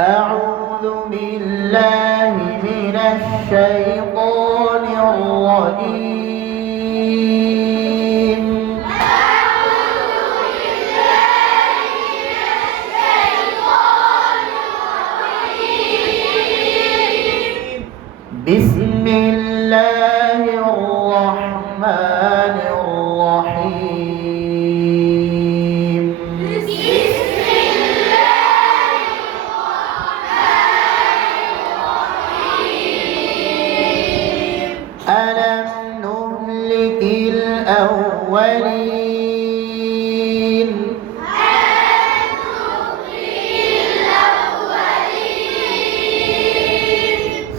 أعوذ بالله من الشيطان الرجيم. بسم الله الرحمن الرحيم. ألم نهلك الأولين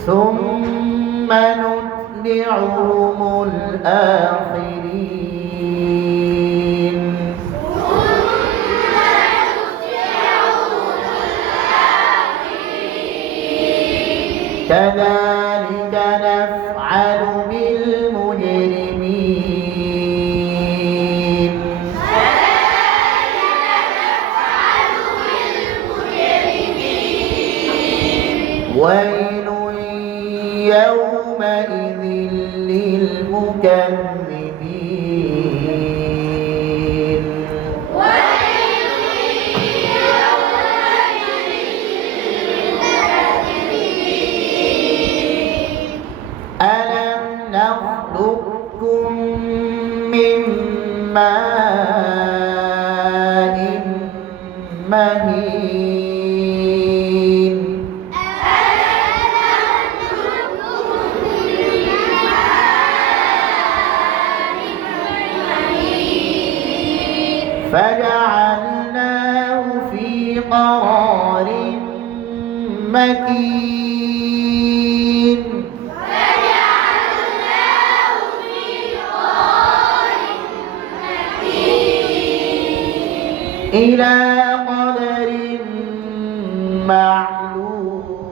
ثم نتبعهم الآخرين كذلك نفعل بالمجرمين. ويل يومئذ للمكذبين. ألم نخلقكم من ماء مهين فجعلناه في قرار مكين إلى قدر معلوم.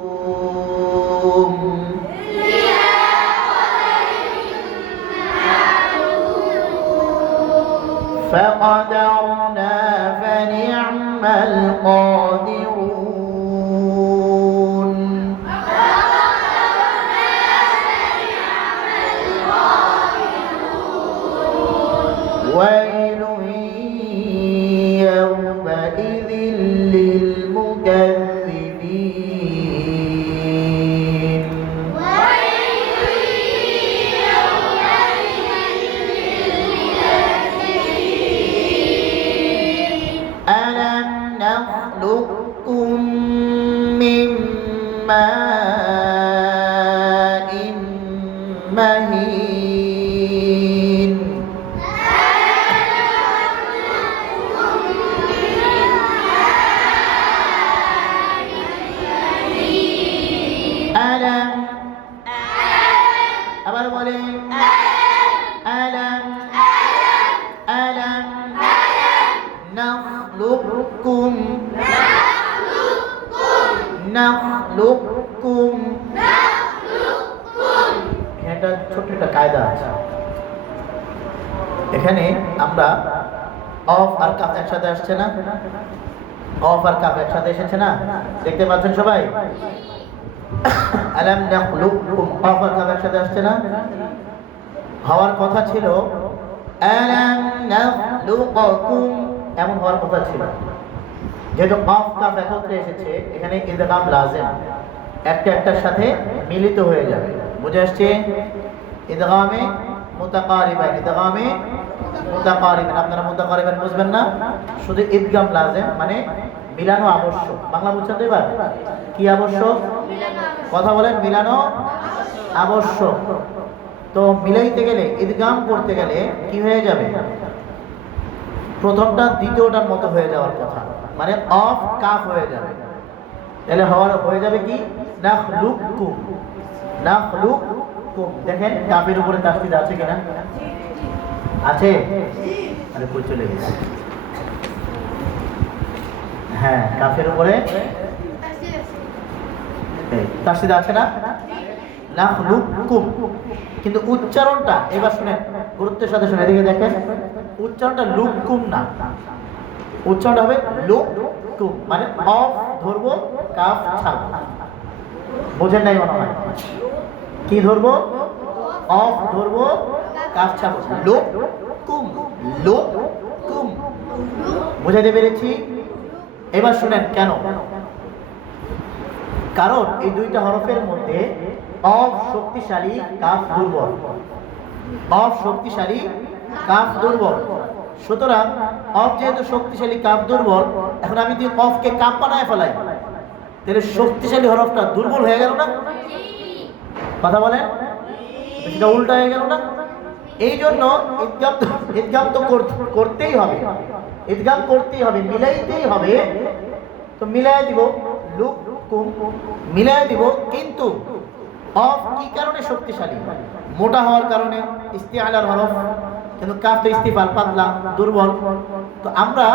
فقدرنا فنعم القادرون. ويل يومئذ للمكذبين. ألم نخلقكم من ماء مهين ألم আবার বলেন ألم نخلقكم এটা ছোট একটা কায়দা আছে। এখানে আমরা অফ আর কাফ একসাথে আসছে না, অফ আর কাফ একসাথে এসেছে না, দেখতে পাচ্ছেন সবাই? আলাম নাখলুকুম অফ আর কাফ একসাথে আসছে না, হওয়ার কথা ছিল আলাম নাখলুকুম, এমন হওয়ার কথা ছিল। যেহেতু অফ কাফ একত্রে এসেছে এখানে ইদগাম লাজিম, একটা একটার সাথে মিলিত হয়ে যাবে। বুঝে আসছে? ইদগামে মুতাকারিবান, ইদগামে মুতাকারিবান। আপনারা মুতাকারিবান বুঝবেন না, শুধু ইদগাম লাজিম মানে মিলানো আবশ্যক। বাংলা বুঝছেন তো এবার? কি আবশ্যক? কথা বলেন, মিলানো আবশ্যক। তো মিলাইতে গেলে, ইদগাম করতে গেলে কি হয়ে যাবে? প্রথমটা দ্বিতীয়টার মতো হয়ে যাওয়ার কথা, মানে অফ কাফ হয়ে যাবে। তাহলে হয়ে যাবে কি? নাখলুকুম, নাখলুকুম। দেখেন কাফের উপরে তাসদীদ আছে কিনা? আছে? আরে কই চলে গেছে? হ্যাঁ, কাফের উপরে তাসদীদ আছে না? নাখলুকুম। কিন্তু উচ্চারণটা এবার শুনেন, গুরুত্বের সাথে শুনে, এদিকে দেখেন, উচ্চারণটা লুকুম না, উচ্চারণটা হবে লুকুম, মানে অফ ধরবো, কাফ ছাড়ব। বোঝেন নাই মনে হয়? কি ধরবো? অফ ধরবো, কাফ ছাড়ব। লোক কুম, লোক কুম। বুঝাতে পেরেছি? এবার শুনেন কেন। কারণ এই দুইটা হরফের মধ্যে অফ শক্তিশালী, কাফ দুর্বল। অফ শক্তিশালী, কাফ দুর্বল। সুতরাং অফ যেহেতু শক্তিশালী, কাফ দুর্বল, এখন আমি যদি অফকে কাফ বানায় ফেলাই, তাহলে শক্তিশালী হরফটা দুর্বল হয়ে গেল না? কথা বলেন, সেটা উল্টা হয়ে গেল না? এই জন্য ইদগাম তো করতেই হবে, ইদগাম করতেই হবে, মিলাইতেই হবে। তো মিলাই দিব, লুক কুম মিলাই দিব। কিন্তু অফ কি কারণে শক্তিশালী? মোটা হওয়ার কারণে, ইস্তিআলার হরফ। কিন্তু কাফ তো ইস্তিফাল, পাতলা, দুর্বল। তো আমরা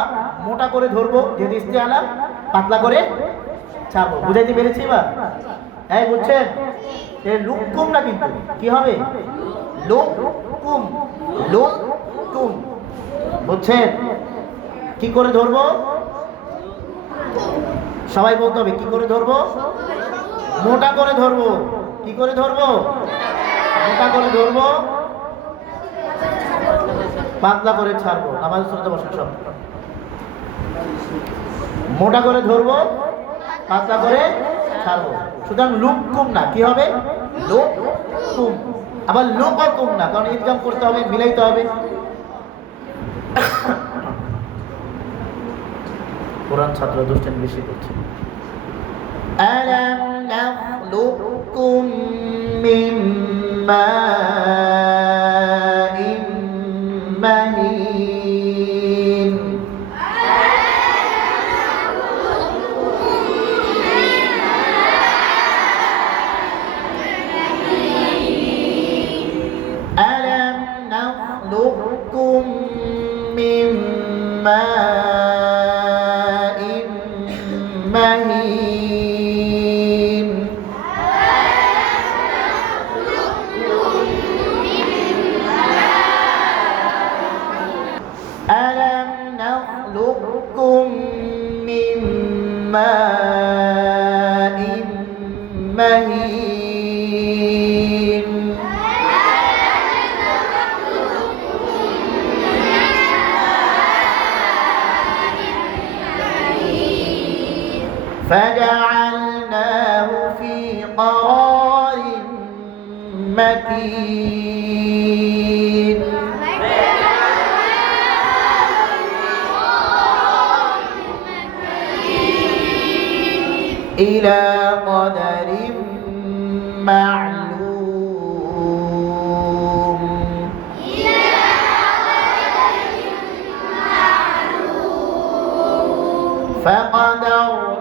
মোটা করে ধরবো, যেহেতু ইস্তিআলা, পাতলা করে ছাড়বো। বুঝাইতে পেরেছি এবার? হ্যাঁ, বুঝছেন? লুক কুম না, কিন্তু কি হবে? লুক কুম, লুক কুম। বুঝছেন? কি করে ধরবো? সবাই বলতে হবে, কি করে ধরবো? মোটা করে ধরবো। কি করে ধরবো? মোটা করে ধরবো, পাতলা করে ছাড়বো। নামাজ শুনতে বসেন সব। মোটা করে ধরবো, পাতলা করে ছাড়বো। সুতরাং লুক কুম না, কি হবে? লুক কুম। আবার লুক কুম না, কারণ ইদগাম করতে হবে, মিলাইতে হবে। কোরআন ছাত্র দুষ্টামি বেশি করছে। আলাম নাখলুকুম মিন মাইন মাহিন। ألم نخلقكم من ماء مهين ألم نخلقكم من ماء مهين فجعلناه في قرار مكين إلى قدر معلوم فقدرنا